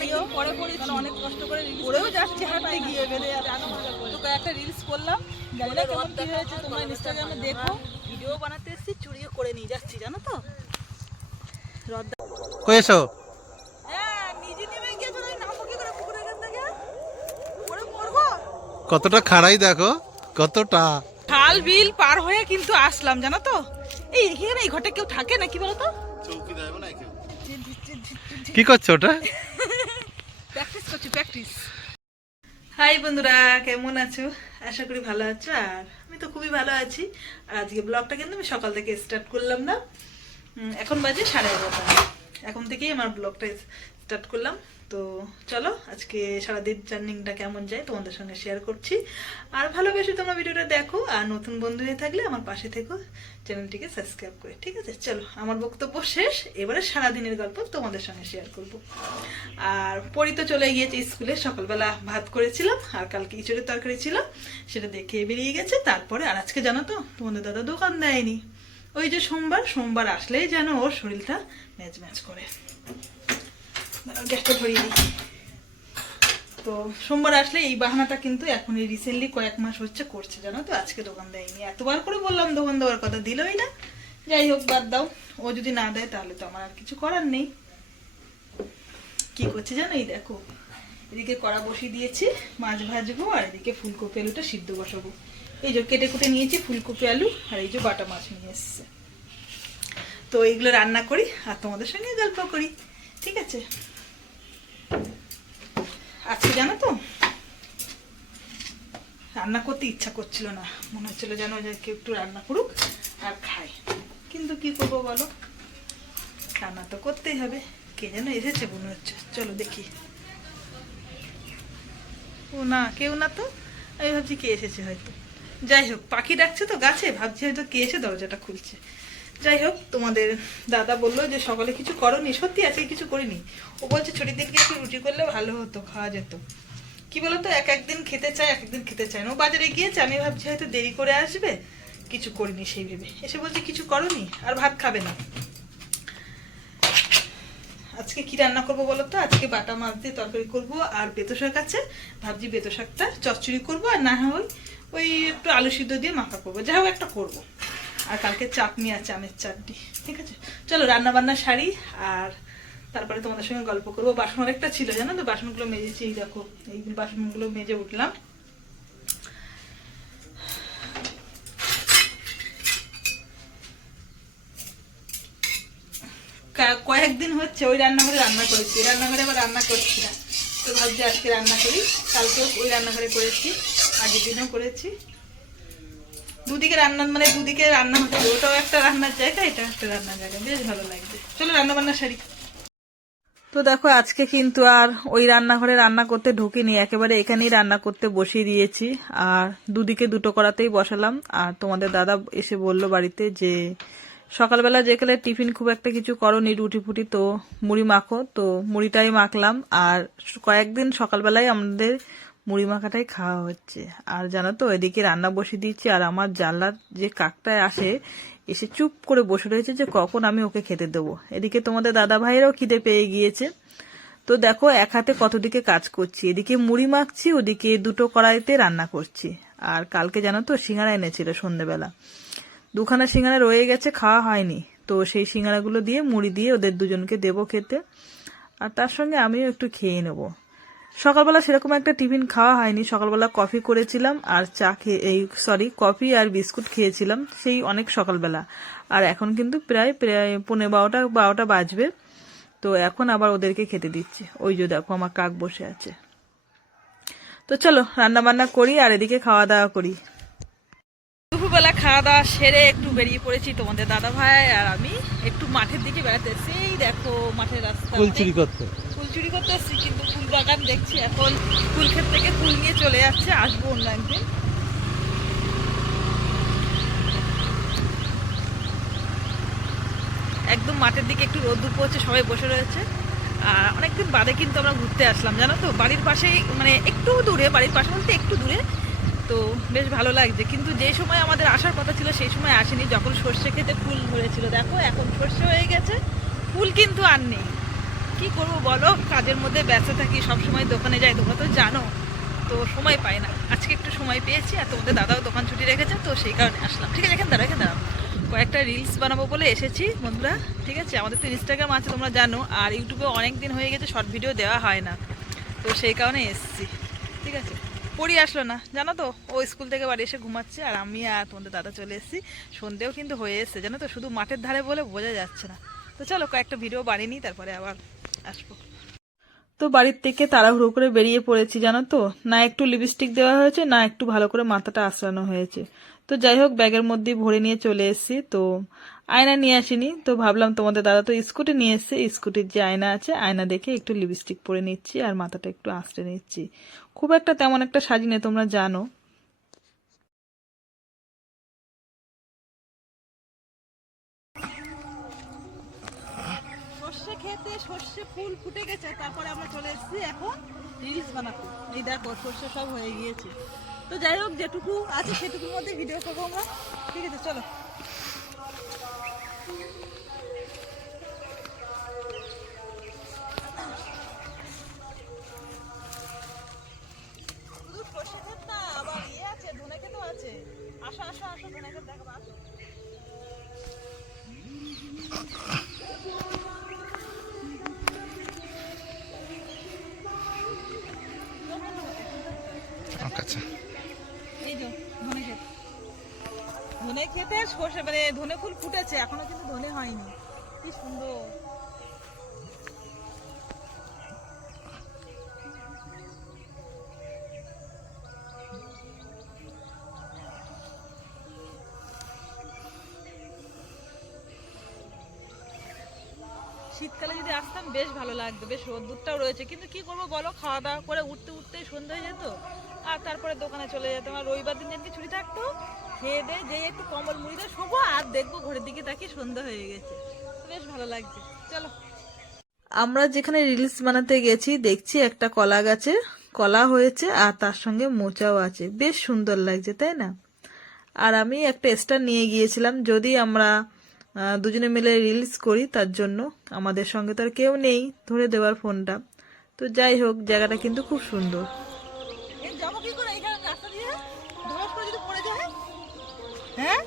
দিও পরে পড়েছি অনেক কষ্ট করে যাচ্ছি হাঁটতে গিয়ে তোকে একটা রিলস করলাম জানি না কেমন কি হয়েছে তোমরা ইনস্টাগ্রামে দেখো। ভিডিও বানাতে এসেছি চুরিও করে নিয়ে যাচ্ছি জানো তো? রদ কই এসো? হ্যাঁ না কতটা খাড়াই দেখো কতটা। খাল বিল পার হয়ে কিন্তু আসলাম জানো তো? এই এখানে এই ঘরটা কেউ থাকে নাকি বলো তো? কি করছ ওটা? প্র্যাকটিস করছি প্র্যাকটিস হাই বন্ধুরা, কেমন আছো? আশা করি ভালো আছো। আর আমি তো খুবই ভালো আছি। আর আজকে ব্লগটা কিন্তু আমি সকাল থেকে স্টার্ট করলাম না। এখন বাজে সাড়ে এগারোটা। এখন থেকেই আমার ব্লগটা স্টার্ট করলাম। তো চলো, আজকে সারাদিন জার্নিংটা কেমন যায় তোমাদের সঙ্গে শেয়ার করছি। আর ভালোবেসে তোমরা ভিডিওটা দেখো, আর নতুন বন্ধু হয়ে থাকলে আমার পাশে থেকো, চ্যানেলটিকে সাবস্ক্রাইব করে, ঠিক আছে? চলো, আমার বক্তব্য শেষ। এবারে সারাদিনের গল্প তোমাদের সঙ্গে শেয়ার করব। আর পরি তো চলে গিয়েছে স্কুলে, সকালবেলা ভাত করেছিলাম, আর কালকে ইঁচড়ের তরকারি ছিল, সেটা দেখে বেরিয়ে গেছে। তারপরে, আর আজকে জানো তো, তোমাদের দাদা দোকান দেয়নি। ওই যে সোমবার সোমবার আসলেই যেন ওর শরীরটা ম্যাচ ম্যাচ করে। গ্যাসটা ধরিয়ে দিই। তো সোমবার আসলে এই বাহানাটা কিন্তু এখন এই রিসেন্টলি কয়েক মাস হচ্ছে করছে, জানো তো? আজকে দোকান দেয়নি। এতবার করে বললাম, দোকান দেওয়ার কথা দিলই না। যাই হোক, বাদ দাও। ও যদি না দেয়, তাহলে তো আমার আর কিছু করার নেই। কি করছে জানো? এই দেখো। এদিকে কড়া বসিয়ে দিয়েছি, মাছ ভাজবো, আর এদিকে ফুলকপি আলুটা সিদ্ধ বসাবো। এই যে কেটে কুটে নিয়েছি ফুলকপি আলু, আর এই যে বাটা মাছ নিয়ে এসছে। তো এইগুলো রান্না করি, আর তোমাদের সঙ্গে গল্প করি। ঠিক আছে? আজকে জানো তো? রান্না করতে ইচ্ছা করছিল না। মনে হচ্ছিল যেন কেউ একটু রান্না করুক আর খাই কিন্তু কি করব বলো? রান্না তো করতেই হবে। কে যেন এসেছে মনে হচ্ছে। চলো দেখি। ও না, কেউ না তো? আমি ভাবছি কে এসেছে হয়তো। যাই হোক, পাখি ডাকছে তো গাছে। ভাবছি হয়তো কে এসে দরজাটা খুলছে। যাই হোক, তোমাদের দাদা বলল যে সকালে কিছু করনি, সত্যি আজকে কিছু করিনি। ও বলছে ছুটির দিনকে একটু রুটি করলে ভালো হতো, খাওয়া যেত। কি বলতো, এক একদিন খেতে চায়, এক একদিন খেতে চায় না। ও বাজারে গিয়েছে, আমি ভাবছি হয়তো দেরি করে আসবে, কিছু করিনি সেই ভেবে। এসে বলছে কিছু করনি, আর ভাত খাবে না। আজকে কি রান্না করব বলো তো? আজকে বাটা মাছ দিয়ে তরকারি করব, আর বেতো শাক আছে। ভাবছি বেতো শাকটা, চচ্চড়ি করব, আর না হয় ওই একটু আলু সিদ্ধ দিয়ে মাখা করব। যা হোক, একটা করব। আর কালকে চাটনি আছে, আমের চাটনি, ঠিক আছে? চলো রান্না বান্না সারি, আর তারপরে তোমাদের সঙ্গে গল্প করব। বাসন অনেকটা ছিল, জানো তো? বাসনগুলো মেজেছি এই দেখো, এই বাসনগুলো মেজে উঠলাম। কয়েকদিন হচ্ছে ওই রান্নাঘরে রান্না করেছি। রান্নাঘরে আবার রান্না করছি না। তো ভাবছি আজকে রান্না করি। কালকেও ওই রান্নাঘরে করেছি, আগের দিনও করেছি। দুদিকে রান্না মানে দুদিকে রান্না হচ্ছে, ওটাও একটা রান্নার জায়গা, এটা একটা রান্নার জায়গা। বেশ ভালো লাগছে। চলো রান্না বান্না সারি। তো দেখো, আজকে কিন্তু আর ওই রান্নাঘরে রান্না করতে ঢুকিনি, একেবারে এখানেই রান্না করতে বসিয়ে দিয়েছি। আর দুদিকে দুটো করাতেই বসালাম। আর তোমাদের দাদা এসে বলল বাড়িতে যে, সকালবেলা যেকালে টিফিন খুব একটা কিছু করনি রুটি ফুটি, তো মুড়ি মাখো। তো মুড়িটাই মাখলাম। আর কয়েকদিন সকালবেলায় আমাদের মুড়ি মাখাটাই খাওয়া হচ্ছে। আর জানো তো, এদিকে রান্না বসিয়ে দিচ্ছি আর আমার জানলার যে কাকটায় আসে, এসে চুপ করে বসে রয়েছে যে কখন আমি ওকে খেতে দেবো। এদিকে তোমাদের দাদা ভাইয়েরাও খিদে পেয়ে গিয়েছে। তো দেখো, এক হাতে কত দিকে কাজ করছি। এদিকে মুড়ি মাখছি, ওদিকে দুটো কড়াইতে রান্না করছি। আর কালকে জানো তো, সিঙ্গারা এনেছিল সন্ধেবেলা। দুখানা সিঙ্গারা রয়ে গেছে, খাওয়া হয়নি। তো সেই সিঙ্গারাগুলো দিয়ে, মুড়ি দিয়ে ওদের দুজনকে দেবো খেতে। আর তার সঙ্গে আমিও একটু খেয়ে নেব। সকালবেলা সেরকম একটা টিফিন খাওয়া হয়নি। সকালবেলা কফি করেছিলাম আর চা খেয়ে এই সরি কফি আর বিস্কুট খেয়েছিলাম সেই অনেক সকালবেলা। আর এখন কিন্তু প্রায় প্রায় পনেরো বারোটা বারোটা বাজবে। তো এখন আবার ওদেরকে খেতে দিচ্ছি। ওই যে দেখো আমার কাক বসে আছে। তো চলো রান্না বান্না করি আর এদিকে খাওয়া দাওয়া করি। দুপুরবেলা খাওয়া দাওয়া সেরে একটু বেরিয়ে পড়েছি তোমাদের দাদা ভাই আর আমি। একটু মাঠের দিকে বেড়াতে এই দেখো মাঠের রাস্তা করতে। ফুল চুরি করতে এসেছি, কিন্তু ফুল বাগান দেখছি। এখন ফুল ক্ষেত থেকে ফুল নিয়ে চলে যাচ্ছে, আসব অন্য একদিন। একদম মাঠের দিকে একটু রোদ্দুর পড়ছে, সবাই বসে রয়েছে। আর অনেকদিন বাদে কিন্তু আমরা ঘুরতে আসলাম, জানো তো? বাড়ির পাশেই মানে একটু দূরে, বাড়ির পাশে বলতে একটু দূরে। তো বেশ ভালো লাগছে, কিন্তু যে সময় আমাদের আসার কথা ছিল, সেই সময় আসেনি, যখন সর্ষে খেতে ফুল ধরেছিল। দেখো, এখন সর্ষে হয়ে গেছে, ফুল কিন্তু আর নেই। কি করব বলো? কাজের মধ্যে ব্যস্ত থাকি, সব সময় দোকানে যাই, তোমরা তো জানো। তো সময় পাই না। আজকে একটু সময় পেয়েছি আর তোমাদের দাদাও দোকান ছুটি রেখেছে, তো সেই কারণে আসলাম। ঠিক আছে, এখানে দাঁড়া এখানে দাঁড়াও। কয়েকটা রিলস বানাবো বলে এসেছি, বন্ধুরা। ঠিক আছে, আমাদের তো ইনস্টাগ্রাম আছে, তোমরা জানো। আর ইউটিউবে অনেক দিন হয়ে গেছে শর্ট ভিডিও দেওয়া হয় না। তো সেই কারণে এসেছি। ঠিক আছে, পড়ি আসলো না, জানো তো? ও স্কুল থেকে বাড়ি এসে ঘুমাচ্ছে, আর আমি আর তোমাদের দাদা চলে এসেছি। সন্ধেও কিন্তু হয়ে এসছে, জানো তো? শুধু মাঠের ধারে বলে বোঝা যাচ্ছে না। তো চলো কয়েকটা ভিডিও বানিয়ে নিই, তারপরে আবার আসব। তো বাড়ির থেকে তাড়াহুড়ো করে বেরিয়ে পড়েছি, জানো তো? না একটু লিপস্টিক দেওয়া হয়েছে, না একটু ভালো করে মাথাটা আশ্রানো হয়েছে। তো যাই হোক ব্যাগের মধ্যে ভরে নিয়ে চলে এসেছি, তো আয়না নিয়ে আসিনি। তো ভাবলাম তোমাদের দাদা তো স্কুটি নিয়ে এসছে স্কুটির যে আয়না আছে, আয়না দেখে একটু লিপস্টিক পরে নিচ্ছি আর মাথাটা একটু আঁচড়ে নিচ্ছি। খুব একটা তেমন একটা সাজিনে, তোমরা জানো। খেতে সর্ষে ফুল ফুটে গেছে, তারপরে আমরা চলে এসেছি এখন রিলস বানাতে। এই দেখো, সর্ষে সব হয়ে গিয়েছে। তো যাই হোক, যেটুকু আছে সেটুকুর মধ্যে ভিডিও করব আমরা। ঠিক আছে, চলো। ইয়ে আসো আসো আসো দেখাবো, আসো। মানে ধনে ফুল ফুটেছে, এখনও কিন্তু ধনে হয়নি। কি সুন্দর। শীতকালে যদি আসতাম, বেশ ভালো লাগতো, বেশ রোদ্দুরটাও রয়েছে। কিন্তু কি করব বলো, খাওয়া দাওয়া করে উঠতে উঠতে সন্ধ্যা হয়ে যেত, আর তারপরে দোকানে চলে যেতাম। আর রবিবার দিন যেদিনকে ছুটি থাকতো খেয়ে দিয়ে যেই একটু কম্বল মুড়িতে শোবো আর দেখব ঘরের দিকে তাকিয়ে সন্ধ্যা হয়ে গেছে। বেশ ভালো লাগছে। চলো। আমরা যেখানে রিলস বানাতে গেছি, দেখছি একটা কলা গাছে, কলা হয়েছে আর তার সঙ্গে মোচাও আছে। বেশ সুন্দর লাগছে, তাই না? আর আমি একটা স্টার নিয়ে গিয়েছিলাম, যদি আমরা দুজনে মিলে রিলস করি তার জন্য। আমাদের সঙ্গে তো আর কেউ নেই, ধরে দেওয়ার ফোনটা। তো যাই হোক, জায়গাটা কিন্তু খুব সুন্দর। হ্যাঁ?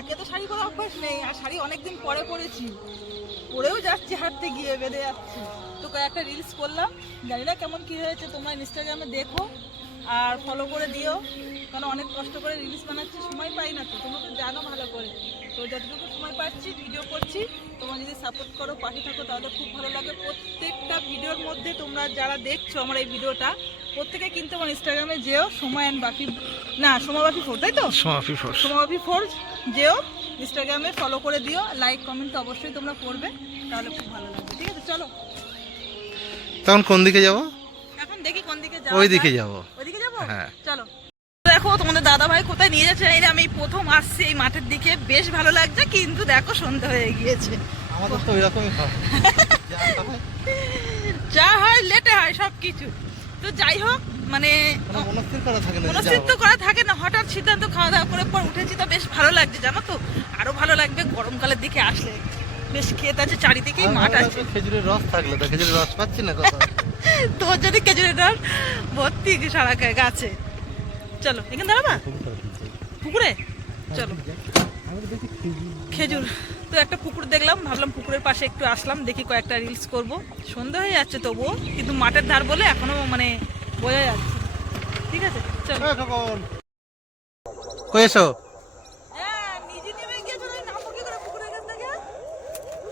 একে তো শাড়ি পরা অভ্যাস নেই, আর শাড়ি অনেকদিন পরে পরেছি। পরেও যাচ্ছি হাঁটতে গিয়ে, বেঁধে যাচ্ছি। তো কয়েকটা রিলস করলাম, জানি না কেমন কি হয়েছে, তোমরা ইনস্টাগ্রামে দেখো আর ফলো করে দিও কারণ অনেক কষ্ট করে রিলস বানাচ্ছি, সময় পাই না তো, তোমরা তো জানো ভালো করে। তো যতটুকু সময় পাচ্ছি ভিডিও করছি, তোমরা যদি সাপোর্ট করো, পাশে থাকো, তাহলে খুব ভালো লাগে। প্রত্যেকটা ভিডিওর মধ্যে তোমরা যারা দেখছ আমার এই ভিডিওটা প্রত্যেকে কিন্তু আমার ইনস্টাগ্রামে যেও সময় অ্যান্ড বাকি না সময় বাকি ফোর তাই তো? সমাপি ফোর্স সোমাবি ফোর যেও ইনস্টাগ্রামে ফলো করে দিও লাইক কমেন্ট তো অবশ্যই তোমরা করবে তাহলে খুব ভালো লাগবে। ঠিক আছে চলো। তখন কোন দিকে যাব? এখন দেখি কোন দিকে যাওয়া ওই দিকে। যাব। ওইদিকে যাব? হ্যাঁ। চলো। দেখো তোমাদের দাদা ভাই কোথায় নিয়ে যাচ্ছে না, আমি প্রথম আসছি এই মাঠের দিকে বেশ ভালো লাগছে কিন্তু দেখো সন্ধ্যা হয়ে গিয়েছে। আমাদের তো ওইরকমই হয়। যা হয় লেটে হয় সব কিছু তো যাই হোক মানে মনস্থির করা থাকে না তো করা থাকে না হঠাৎ সিদ্ধান্ত খাওয়া দাওয়া করে পর উঠেছি তো বেশ ভালো লাগছে জানো তো? আরও ভালো লাগবে গরমকালের দিকে আসলে। বেশ ক্ষেত আছে চারিদিকেই মাঠ আছে। খেজুরের রস থাকলে তো খেজুরের রস পাচ্ছি না কোথাও তোর যদি খেজুরের রস ভর্তি সারা গাছে। চলো এখানে দাঁড়াবা পুকুরে? চলো। খেজুর। তো একটা পুকুর দেখলাম ভাবলাম পুকুরের পাশে একটু আসলাম দেখি কয়েকটা রিলস করব সন্ধ্যা হয়ে যাচ্ছে তবুও কিন্তু মাঠের ধার বলে এখনও মানে বোঝা যাচ্ছে ঠিক আছে চলো। হ্যাঁ, নিজে নেমে গিয়েছো, আমি নামবো কি করে পুকুরের কাছ থেকে?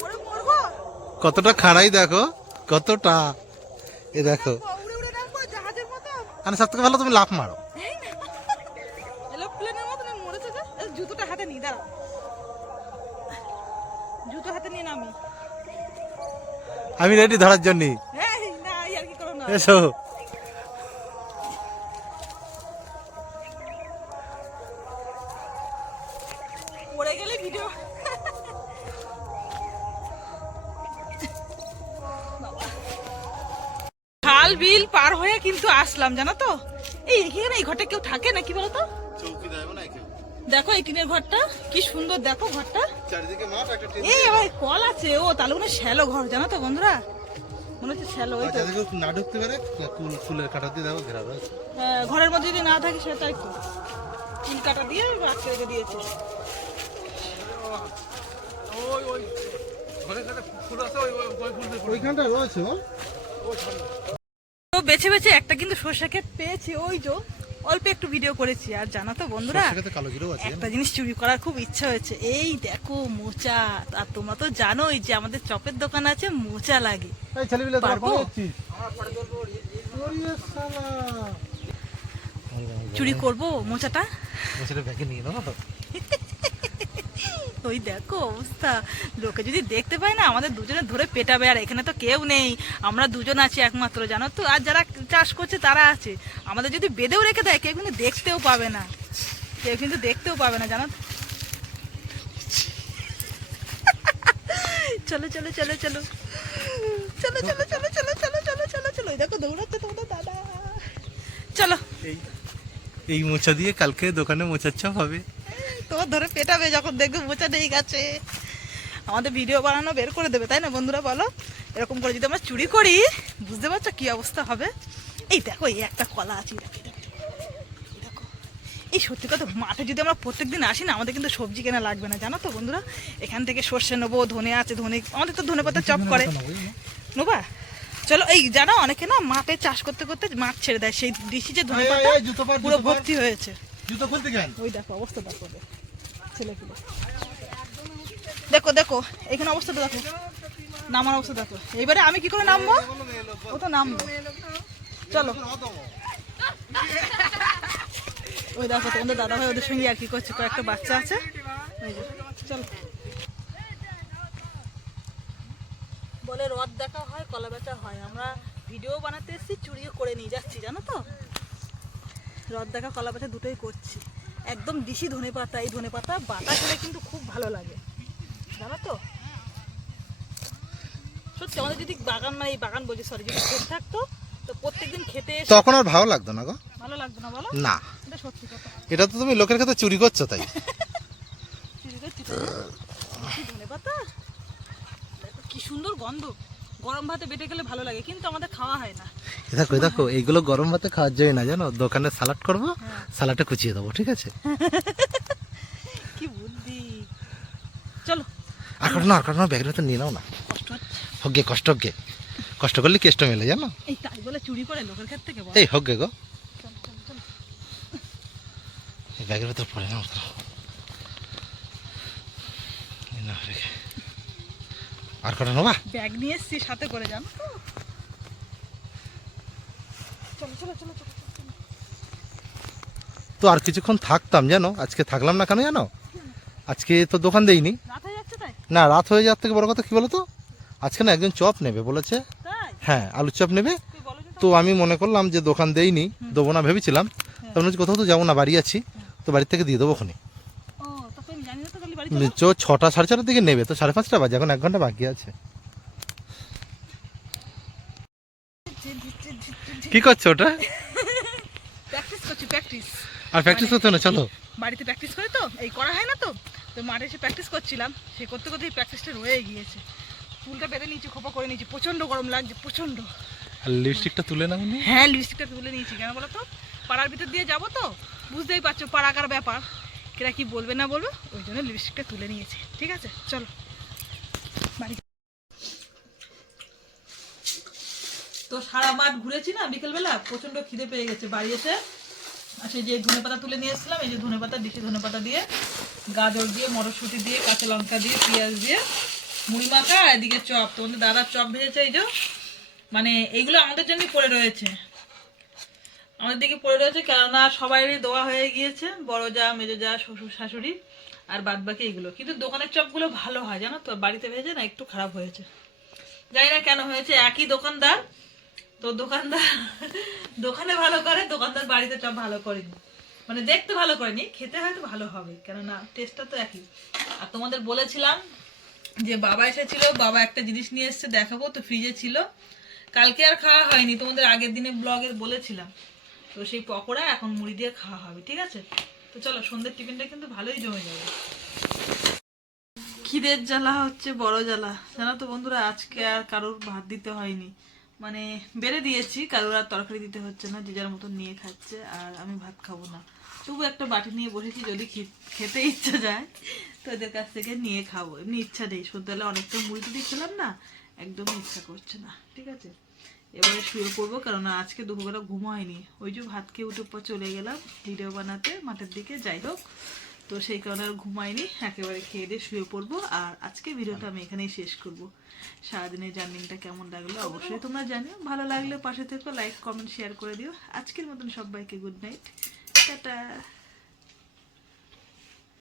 পড়ে মরবো? কতটা খাড়াই দেখো কতটা এ দেখো উড়ে উড়ে নামবো জাহাজের মতো? আর সব থেকে ভালো তুমি লাফ মারো আমি রেডি ধরার জন্য এসো। খাল বিল পার হয়ে কিন্তু আসলাম জানো তো? এই এখানে এই ঘরটা কেউ থাকে না কি বলতো দেখো এই টিনের ঘরটা কি সুন্দর দেখো ঘরটা। চারিদিকে মাঠ একটা এই আবার কল আছে। ও তাহলে কোনো শ্যালো ঘর জানো তো বন্ধুরা? মনে হচ্ছে শ্যালো ওই তো। না ঢুকতে পারে ফুল ফুলের কাটা দিয়ে ঘেরা হ্যাঁ, ঘরের মধ্যে যদি না থাকে সেটাই তো চুল কাটা দিয়ে আটকে রেখে দিয়েছে। ওইখানটা রয়েছে ও। তো বেছে বেছে একটা কিন্তু সর্ষে ক্ষেত পেয়েছি ওই যে। অল্প একটু ভিডিও করেছি আর জানা তো বন্ধুরা একটা জিনিস চুরি করার খুব ইচ্ছা হয়েছে। এই দেখো মোচা আর তোমরা তো জানোই যে আমাদের চপের দোকান আছে মোচা লাগে। পারব? চুরি করব মোচাটা? মোচাটা ব্যাগে নিয়ে নেব তো? ওই দেখো অবস্থা। লোকে যদি দেখতে পায় না, আমাদের দুজনে ধরে পেটাবে, আর এখানে তো কেউ নেই। আমরা দুজন আছি একমাত্র, জানো তো? আর যারা চাষ করছে, তারা আছে। আমাদের যদি বেঁধেও রেখে দেয়, কেউ কিন্তু দেখতেও পাবে না। কেউ কিন্তু দেখতেও পাবে না, জানো? চলো চলো চলো চলো। চলো চলো চলো চলো চলো চলো চলো চলো। দেখো, দৌড়াচ্ছে তোমাদের দাদা। চলো। এই এই মোচা দিয়ে কালকে দোকানে মোচার চাপ হবে। তোমার ধরে পেটাবে যখন দেখবে মোচা নেই গেছে। আমাদের ভিডিও বানানো বের করে দেবে তাই না বন্ধুরা বলো? এরকম করে যদি আমরা চুরি করি বুঝতে পারছ কি অবস্থা হবে? এই দেখো এই একটা কলা আছে এই দেখো, এই সত্যি কথা মাঠে যদি আমরা প্রত্যেকদিন আসি না আমাদের কিন্তু সবজি কেনা লাগবে না জানো তো বন্ধুরা? এখান থেকে সর্ষে নেব ধনে আছে ধনে আমাদের তো ধনে পাতা চপ করে। নোবা? চলো এই জানো অনেকে না মাঠে চাষ করতে করতে মাঠ ছেড়ে দেয় সেই দিশি যে ধনে পাতা পর, ভর্তি হয়েছে। জুতো খুলতে কেন ওই দেখো অবস্থা দেখো। দেখো দেখো, এখানে অবস্থাটা দেখো। নামার অবস্থা দেখো। এবারে আমি কি করে নামবো? ও তো নামবো। চলো। ওই দেখো, তোমাদের দাদা ভাই ওদের সঙ্গে আর কি করছে, কয়েকটা বাচ্চা আছে। চলো। বলে রদ দেখা হয়, কলা বেচা হয়। আমরা ভিডিও বানাতে এসেছি, চুরিও করে নিয়ে যাচ্ছি, জানো তো? রদ দেখা, কলা পাতা দুটোই করছি। একদম দিশি ধনে পাতা এই ধনে পাতা বাটা খেলে কিন্তু খুব ভালো লাগে। জানো তো? সত্যি আমাদের যদি বাগান মানে এই বাগান বলছি সরি যদি খেতে থাকতো তো প্রত্যেকদিন খেতে তখন আর ভালো লাগতো না গো। ভালো লাগতো না বলো? না। এটা সত্যি কথা। এটা তো তুমি লোকের কাছে চুরি করছ তাই। চুরি করছি ধনে পাতা? কি সুন্দর গন্ধ। গরম ভাতে বেটে গেলে ভালো লাগে কিন্তু আমাদের খাওয়া হয় না। দেখো দেখো এইগুলো গরম ভাতে খাওয়ার জন্য না জানো? দোকানে সালাড করব সালাডে কুচিয়ে দেবো ঠিক আছে? কি বুদ্ধি। চলো। আর না আর না ব্যাগের ভেতর নিয়ে নাও না। কষ্ট হচ্ছে। হোক গে কষ্ট হোক গে কষ্ট করলে কেষ্ট মেলে জানো? এই তাই বলে চুরি করে লোকের থেকে এই হোক গে। এই ব্যাগের ভেতর পড়ে তো রেখে। আর কটা নেবা? ব্যাগ নিয়ে এসছি সাথে করে জানো তো চলো চলো চলো চলো চলো। তো আর কিছুক্ষণ থাকতাম জানো? আজকে থাকলাম না কেন জানো? আজকে তো দোকান দেইনি। হয়ে না রাত হয়ে যাওয়ার থেকে বড় কথা কি বলো তো আজকে না একজন চপ নেবে বলেছে। হ্যাঁ আলুর চপ নেবে। তো আমি মনে করলাম যে দোকান দেইনি দেবো না ভেবেছিলাম। তো মনে হচ্ছে কোথাও তো যাব না বাড়ি আছি। তো বাড়ি থেকে দিয়ে দেবো ওখানে। ছটা সাড়ে ছটার দিকে নেবে। তো সাড়ে পাঁচটা বাজে এখন এক ঘণ্টা বাকি আছে। কি করছ ওটা? প্র্যাকটিস করছি প্র্যাকটিস আর প্র্যাকটিস করতে না? চলো। বাড়িতে প্র্যাকটিস করে তো এই করা হয় না তো? তো মাঠে এসে প্র্যাকটিস করছিলাম সে করতে করতে এই প্র্যাকটিসটা রয়ে গিয়েছে। চুলটা বেঁধে নিয়েছি খোপা করে নিয়েছি প্রচণ্ড গরম লাগছে প্রচণ্ড। আর লিপস্টিকটা তুলে নাও নি? হ্যাঁ লিপস্টিকটা তুলে নিয়েছি কেন বলো তো? পাড়ার ভিতর দিয়ে যাব তো? বুঝতেই পারছ পাড়াকার ব্যাপার। কেরা কি বলবে না বলবে ওই জন্য লিপস্টিকটা তুলে নিয়েছি ঠিক আছে? চলো বাড়ি তো সারা মাঠ ঘুরেছি না, বিকেলবেলা প্রচণ্ড খিদে পেয়ে গেছে বাড়ি এসে। আর সেই যে ধনে পাতা তুলে নিয়ে এসেছিলাম, এই যে ধনে পাতা দিচ্ছি ধনে পাতা দিয়ে, গাজর দিয়ে, মটরশুঁটি দিয়ে, কাঁচা লঙ্কা দিয়ে, পেঁয়াজ দিয়ে, মুড়ি মাখা, আর এদিকে চপ। তোমাদের দাদার চপ ভেজেছে, এই যে মানে এইগুলো আমাদের জন্যই পড়ে রয়েছে। আমাদের দিকে পড়ে রয়েছে, কেননা সবাইরই দোয়া হয়ে গিয়েছে, বড় যা, মেজো যা, শ্বশুর, শাশুড়ি, আর বাদ বাকি এগুলো। কিন্তু দোকানের চপগুলো ভালো হয়, জানো তো? বাড়িতে ভেজে না, একটু খারাপ হয়েছে। জানি না কেন হয়েছে, একই দোকানদার তো দোকানদার, দোকানে ভালো করে, দোকানদার বাড়িতে চপ ভালো করেনি মানে দেখতে ভালো করেনি খেতে হয়তো ভালো হবে, কেননা টেস্টটা তো একই। আর তোমাদের বলেছিলাম যে বাবা এসেছিল, বাবা একটা জিনিস নিয়ে এসেছে দেখাবো, তো ফ্রিজে ছিল। কালকে আর খাওয়া হয়নি, তোমাদের আগের দিনে ব্লগে বলেছিলাম। তো সেই পকোড়া এখন মুড়ি দিয়ে খাওয়া হবে, ঠিক আছে? তো চলো, সন্ধ্যের টিফিনটা কিন্তু ভালোই জমে যাবে। খিদের জ্বালা হচ্ছে, বড় জ্বালা। জানো তো বন্ধুরা, আজকে আর কারোর ভাত দিতে হয়নি। মানে বেড়ে দিয়েছি, কারোর আর তরকারি দিতে হচ্ছে না, যে যার মতন নিয়ে খাচ্ছে, আর আমি ভাত খাব না। তবু একটা বাটি নিয়ে বসেছি, যদি খেতে ইচ্ছা যায়, তো এদের কাছ থেকে নিয়ে খাব। এমনি ইচ্ছা নেই, সন্ধ্যাবেলা অনেকটা মুড়ি টুড়ি খেলাম না, একদমই ইচ্ছা করছে না, ঠিক আছে? এবারে শুয়ে পড়ব কারণ আজকে দুপুরবেলা ঘুম হয়নি। ওই যে ভাত খেয়ে উঠে পর চলে গেলাম, ভিডিও বানাতে, মাঠের দিকে, যাই হোক। তো সেই কারণে আর ঘুমাইনি, একেবারে খেয়ে দিয়ে শুয়ে পড়ব। আর আজকে ভিডিওটা আমি এখানেই শেষ করব। সারাদিনের জার্নিংটা কেমন লাগল অবশ্যই তোমরা জানিও। ভালো লাগলে পাশে থেকো লাইক কমেন্ট শেয়ার করে দিও। আজকের মতন সবাইকে গুড নাইট টাটা।